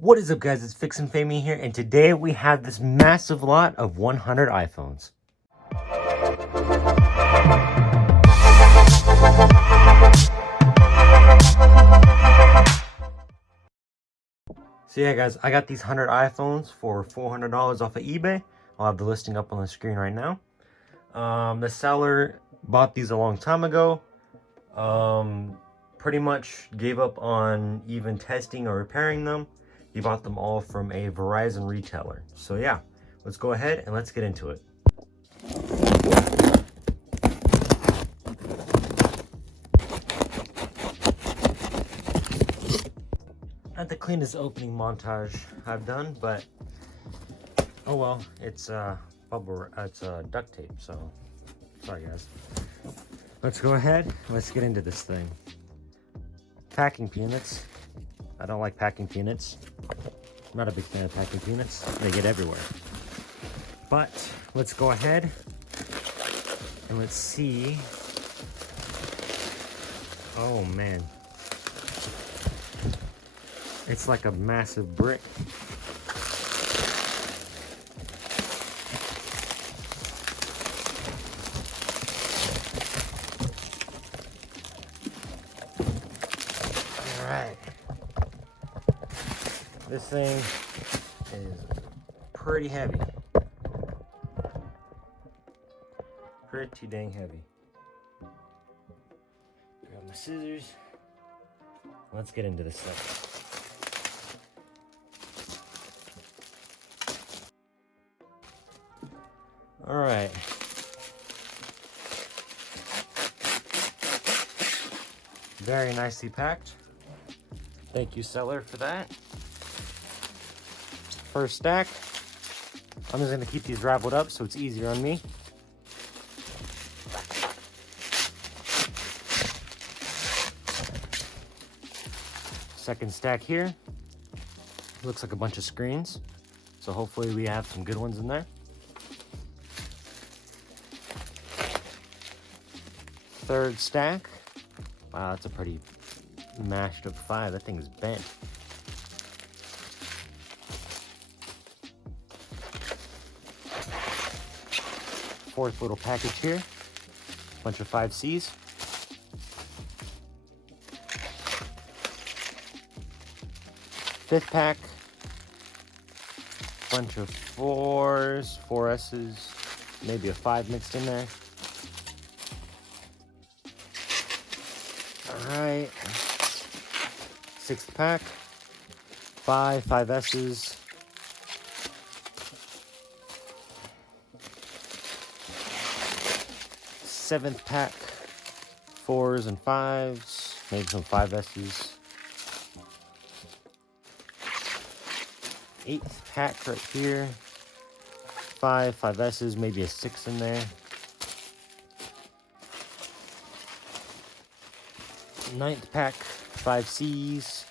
What is up, guys? It's Fixin' Famey here, and today we have this massive lot of 100 iPhones. So yeah, guys, I got these 100 iPhones for $400 off of eBay. I'll have the listing up on the screen right now. The seller bought these a long time ago. Pretty much gave up on even testing or repairing them. He bought them all from a Verizon retailer. So yeah, let's go ahead and let's get into it. Not the cleanest opening montage I've done, but oh well, it's duct tape, so sorry guys. Let's go ahead, let's get into this thing. Packing peanuts. I don't like packing peanuts. I'm not a big fan of packing peanuts. They get everywhere. But let's go ahead and let's see. Oh man. It's like a massive brick. All right. This thing is pretty heavy. Pretty dang heavy. Grab my scissors. Let's get into this thing. All right. Very nicely packed. Thank you, seller, for that. First stack. I'm just gonna keep these raveled up so it's easier on me. Second stack here. Looks like a bunch of screens. So hopefully we have some good ones in there. Third stack. Wow, that's a pretty mashed up 5. That thing is bent. Fourth little package here. Bunch of 5Cs. Fifth pack. Bunch of 4s, 4S's, maybe a 5 mixed in there. Alright, sixth pack, 5S's, seventh pack, 4s and 5s, maybe some 5S's, eighth pack right here, 5S's, maybe a 6 in there. Ninth pack, 5Cs,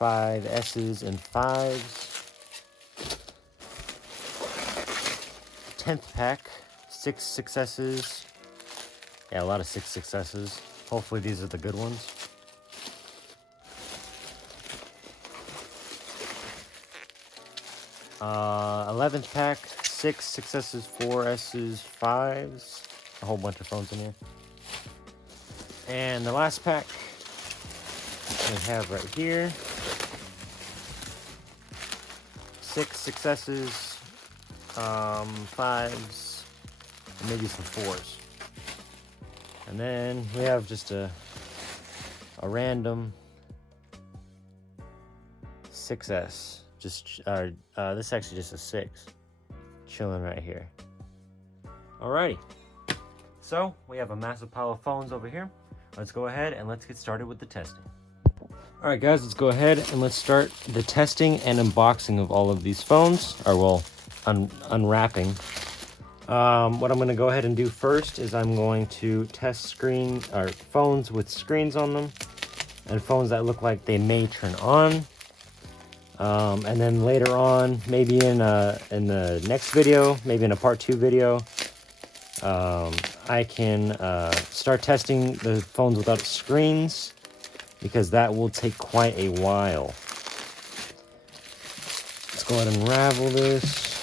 5S's, and 5s. 10th pack, 6S's. Yeah, a lot of 6S's. Hopefully these are the good ones. Uh, 11th pack, 6S's, 4S's, 5s. A whole bunch of phones in here. And the last pack we have right here, 6S's, 5s, and maybe some 4s. And then we have just a random 6S. Just this is actually just a 6, chilling right here. Alrighty. So we have a massive pile of phones over here. Let's go ahead and let's get started with the testing. All right, guys, let's go ahead and let's start the testing and unboxing of all of these phones, or well, unwrapping. What I'm going to go ahead and do first is I'm going to test phones with screens on them, and phones that look like they may turn on. And then later on, maybe in the next video, maybe in a part 2 video, I can start testing the phones without screens, because that will take quite a while. Let's go ahead and unravel this.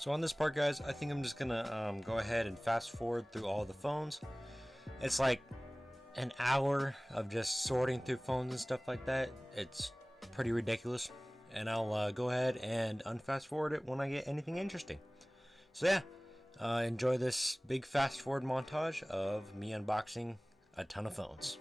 So on this part, guys, I think I'm just gonna go ahead and fast forward through all the phones. It's like an hour of just sorting through phones and stuff like that. It's pretty ridiculous, and I'll go ahead and unfast forward it when I get anything interesting. So yeah, enjoy this big fast forward montage of me unboxing a ton of phones.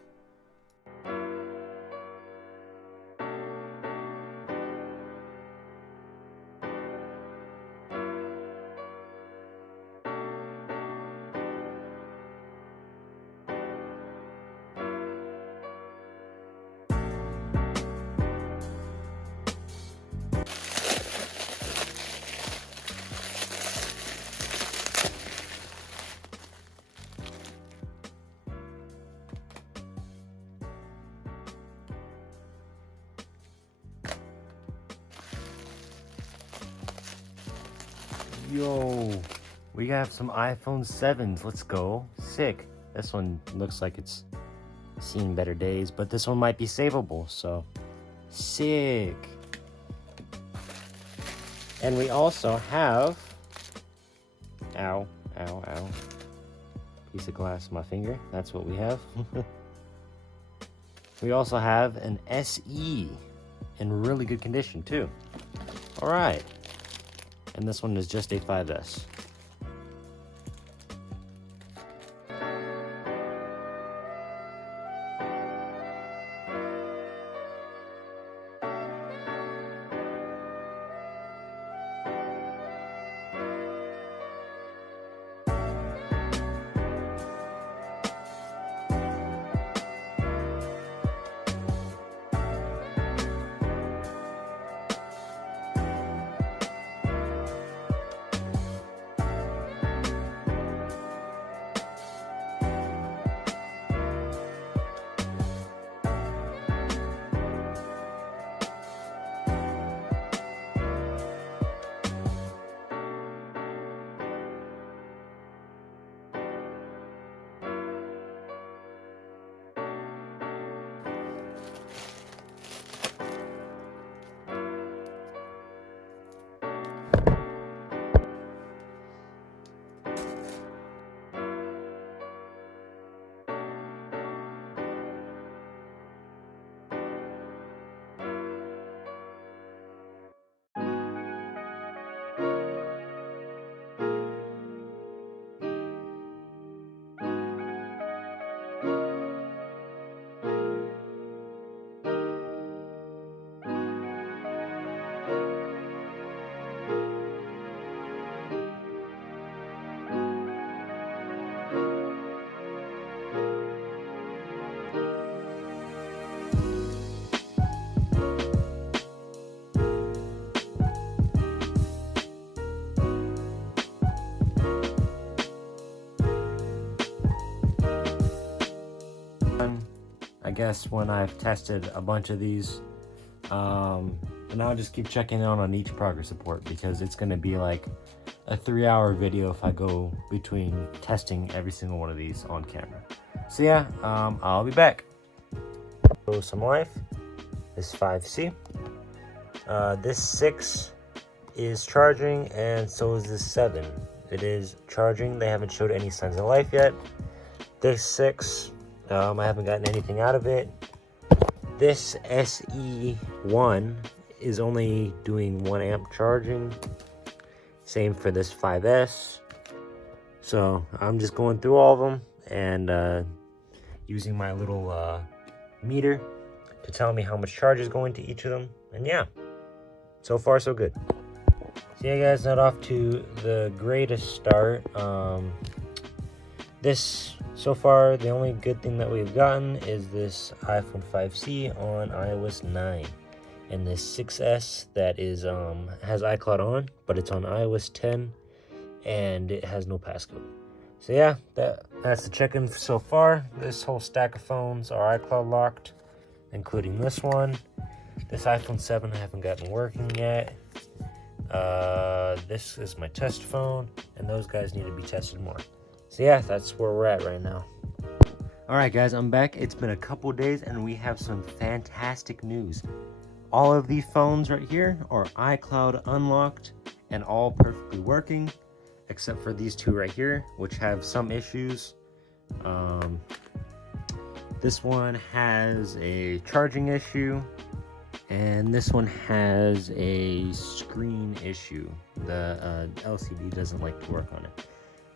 Yo, we have some iPhone 7s. Let's go. Sick. This one looks like it's seen better days, but this one might be savable, so sick. And we also have, ow, piece of glass in my finger. That's what we have. We also have an SE in really good condition too. All right. And this one is just a 5S. I guess when I've tested a bunch of these, and I'll just keep checking on each progress report, because it's going to be like a 3-hour video if I go between testing every single one of these on camera. So yeah, I'll be back. So some life. This 5C. This 6 is charging, and so is this 7. It is charging. They haven't showed any signs of life yet. This 6, I haven't gotten anything out of it. This SE1 is only doing 1 amp charging. Same for this 5S. So I'm just going through all of them and using my little meter to tell me how much charge is going to each of them. And yeah, so far so good. So yeah guys, not off to the greatest start. So far, the only good thing that we've gotten is this iPhone 5C on iOS 9. And this 6S that is has iCloud on, but it's on iOS 10, and it has no passcode. So yeah, that's the check-in so far. This whole stack of phones are iCloud locked, including this one. This iPhone 7 I haven't gotten working yet. This is my test phone, and those guys need to be tested more. So yeah, that's where we're at right now. Alright guys, I'm back. It's been a couple days and we have some fantastic news. All of these phones right here are iCloud unlocked and all perfectly working, except for these two right here, which have some issues. This one has a charging issue, and this one has a screen issue. The LCD doesn't like to work on it.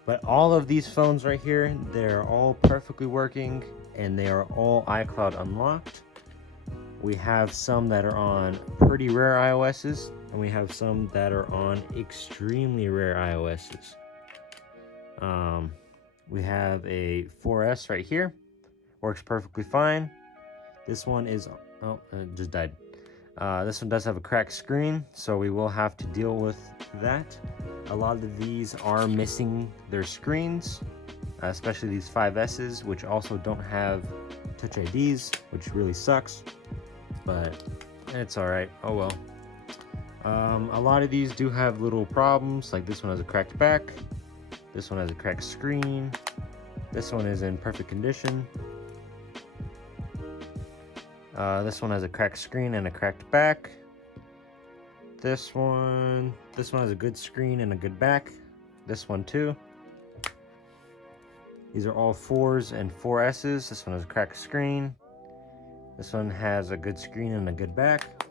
But all of these phones right here, they're all perfectly working, and they are all iCloud unlocked. We have some that are on pretty rare iOSs, and we have some that are on extremely rare iOSs. We have a 4S right here, works perfectly fine. This one is, it just died. This one does have a cracked screen, so we will have to deal with that. A lot of these are missing their screens, especially these 5Ss, which also don't have Touch IDs, which really sucks, but it's alright. Oh well. A lot of these do have little problems, like this one has a cracked back, this one has a cracked screen, this one is in perfect condition. This one has a cracked screen and a cracked back. This one has a good screen and a good back. This one too. These are all 4s and 4Ss. This one has a cracked screen. This one has a good screen and a good back.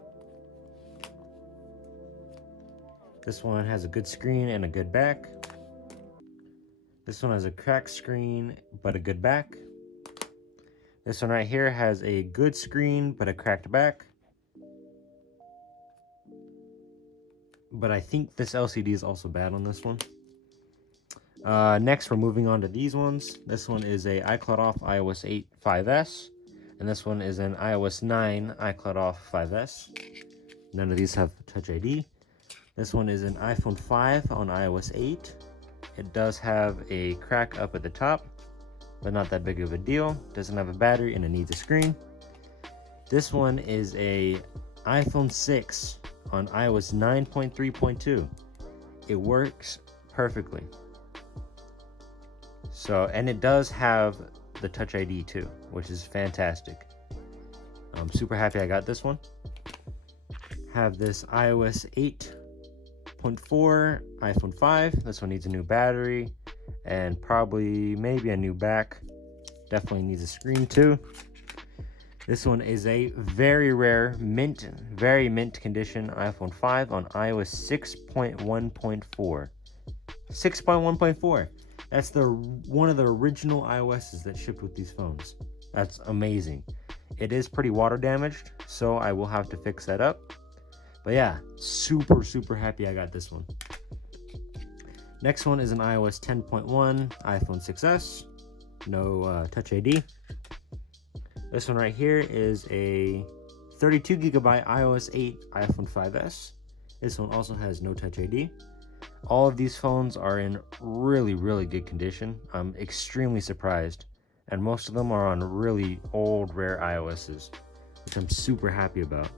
This one has a good screen and a good back. This one has a cracked screen but a good back. This one right here has a good screen but a cracked back. But I think this LCD is also bad on this one. Next, we're moving on to these ones. This one is a iCloud off iOS 8 5S. And this one is an iOS 9 iCloud off 5S. None of these have Touch ID. This one is an iPhone 5 on iOS 8. It does have a crack up at the top, but not that big of a deal. Doesn't have a battery and it needs a screen. This one is a iPhone 6 on iOS 9.3.2. It works perfectly. So, and it does have the Touch ID too, which is fantastic. I'm super happy I got this one. Have this iOS 8.4 iPhone 5. This one needs a new battery and probably maybe a new back. Definitely needs a screen too. This one is a very rare very mint condition iPhone 5 on iOS 6.1.4. 6.1.4. That's one of the original iOSs that shipped with these phones. That's amazing. It is pretty water damaged, so I will have to fix that up. But yeah, super happy I got this one. Next one is an iOS 10.1 iPhone 6s. No Touch ID. This one right here is a 32 gigabyte iOS 8 iPhone 5S. This one also has no Touch ID. All of these phones are in really good condition. I'm extremely surprised. And most of them are on really old, rare iOSs, which I'm super happy about.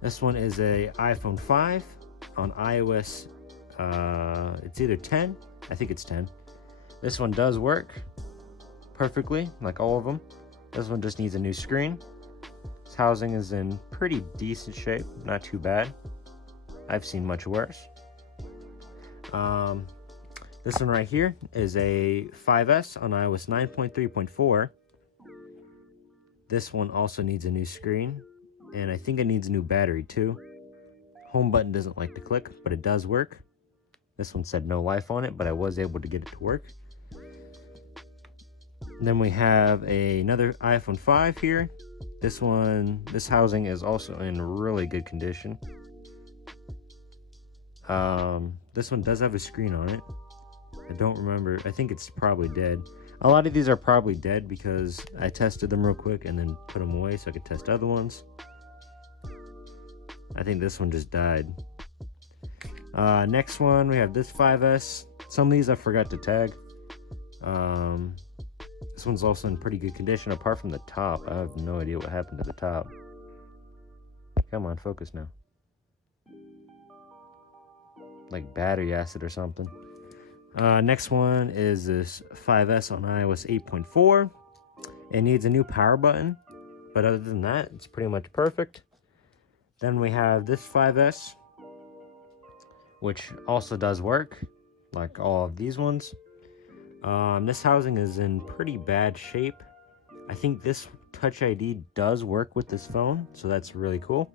This one is a iPhone 5 on iOS, it's either 10, I think it's 10. This one does work perfectly, like all of them. This one just needs a new screen. This housing is in pretty decent shape, not too bad. I've seen much worse. This one right here is a 5S on iOS 9.3.4. This one also needs a new screen, and I think it needs a new battery too. Home button doesn't like to click, but it does work. This one said no life on it, but I was able to get it to work. Then we have another iPhone 5 here. This housing is also in really good condition. This one does have a screen on it. I don't remember. I think it's probably dead. A lot of these are probably dead because I tested them real quick and then put them away so I could test other ones. I think this one just died. Next one, we have this 5S. Some of these I forgot to tag. This one's also in pretty good condition apart from the top. I have no idea what happened to the top. Come on, focus now. Like battery acid or something. Next one is this 5S on iOS 8.4. It needs a new power button, but other than that, it's pretty much perfect. Then we have this 5S, which also does work, like all of these ones. This housing is in pretty bad shape. I think this Touch ID does work with this phone, so that's really cool.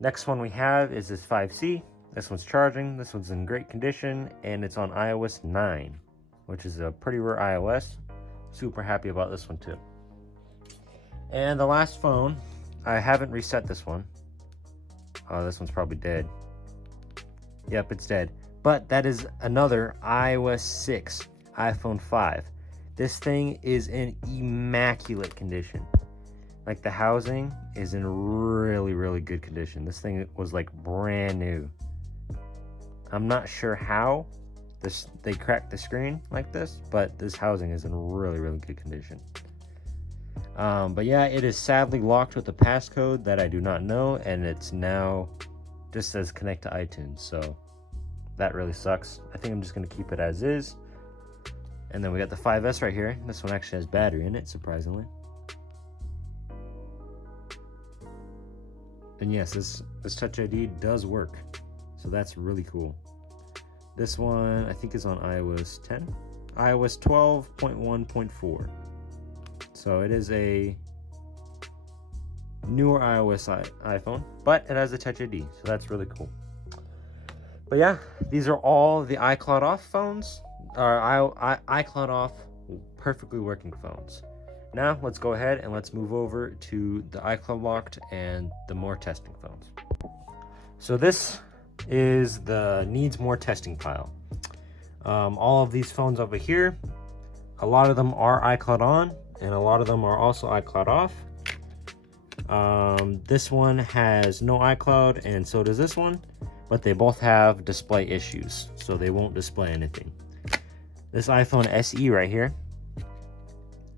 Next one we have is this 5C. This one's charging, this one's in great condition, and it's on iOS 9, which is a pretty rare iOS. Super happy about this one too. And the last phone, I haven't reset this one. Oh, this one's probably dead. Yep, it's dead. But that is another iOS 6 iPhone 5. This thing is in immaculate condition. Like, the housing is in really, really good condition. This thing was like brand new. I'm not sure how they cracked the screen like this, but this housing is in really, really good condition. But yeah, it is sadly locked with a passcode that I do not know, and it's now just says connect to iTunes, so that really sucks. I think I'm just going to keep it as is. And then we got the 5S right here. This one actually has battery in it, surprisingly. And yes, this Touch ID does work, so that's really cool. This one I think is on iOS 10, iOS 12.1.4. So it is a newer iOS iPhone, but it has a Touch ID, so that's really cool. But yeah, these are all the iCloud off phones, or iCloud off perfectly working phones. Now let's go ahead and let's move over to the iCloud locked and the more testing phones. So this is the needs more testing pile. All of these phones over here, a lot of them are iCloud on and a lot of them are also iCloud off. This one has no iCloud and so does this one, but they both have display issues, so they won't display anything. This iPhone SE right here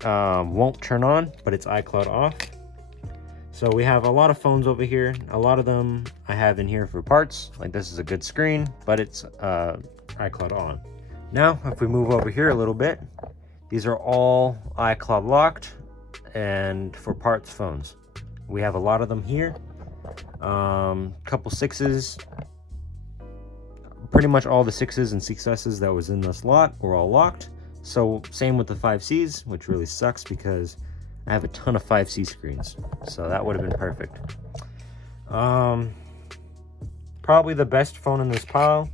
won't turn on, but it's iCloud off. So we have a lot of phones over here. A lot of them I have in here for parts. Like, this is a good screen, but it's iCloud on. Now, if we move over here a little bit, these are all iCloud locked and for parts phones. We have a lot of them here. Couple 6s. Pretty much all the 6s and 6Ss that was in this lot were all locked. So same with the 5Cs, which really sucks because I have a ton of 5C screens. So that would have been perfect. Probably the best phone in this pile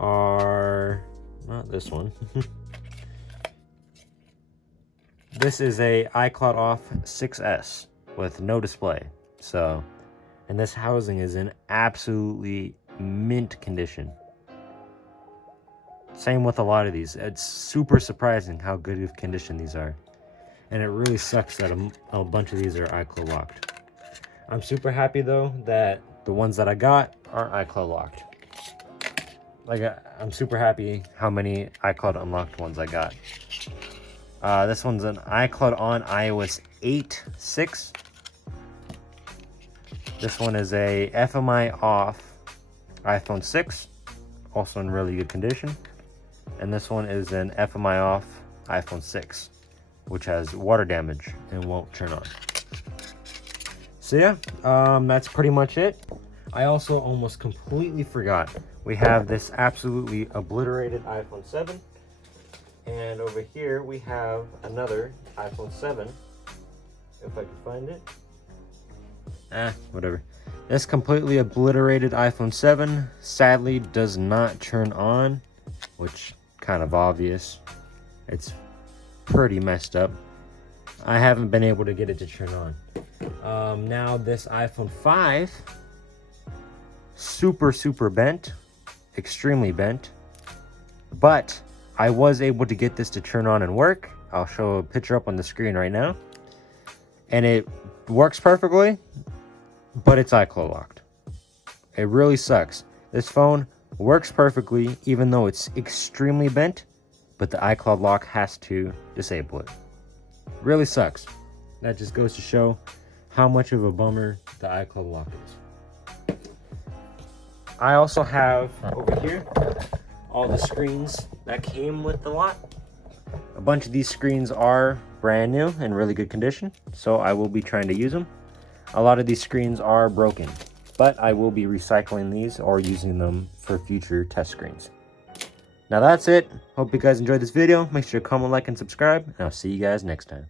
are not this one. This is a iCloud off 6S with no display. So, and this housing is in absolutely mint condition. Same with a lot of these. It's super surprising how good of condition these are. And it really sucks that a bunch of these are iCloud locked. I'm super happy though that the ones that I got are iCloud locked. Like, I'm super happy how many iCloud unlocked ones I got. This one's an iCloud on iOS 8.6. This one is a FMI off iPhone 6, also in really good condition. And this one is an FMI off iPhone 6, which has water damage and won't turn on. So yeah, that's pretty much it. I also almost completely forgot. We have this absolutely obliterated iPhone 7. And over here we have another iPhone 7, if I can find it. Whatever. This completely obliterated iPhone 7 sadly does not turn on, which kind of obvious. It's pretty messed up. I haven't been able to get it to turn on. Now this iPhone 5, super bent, extremely bent, but I was able to get this to turn on and work. I'll show a picture up on the screen right now. And it works perfectly, but it's iCloud locked. It really sucks. This phone works perfectly, even though it's extremely bent, but the iCloud lock has to disable it. Really sucks. That just goes to show how much of a bummer the iCloud lock is. I also have over here all the screens that came with the lot. A bunch of these screens are brand new and really good condition, so I will be trying to use them. A lot of these screens are broken, but I will be recycling these or using them for future test screens. Now that's it. Hope you guys enjoyed this video. Make sure to comment, like, and subscribe, and I'll see you guys next time.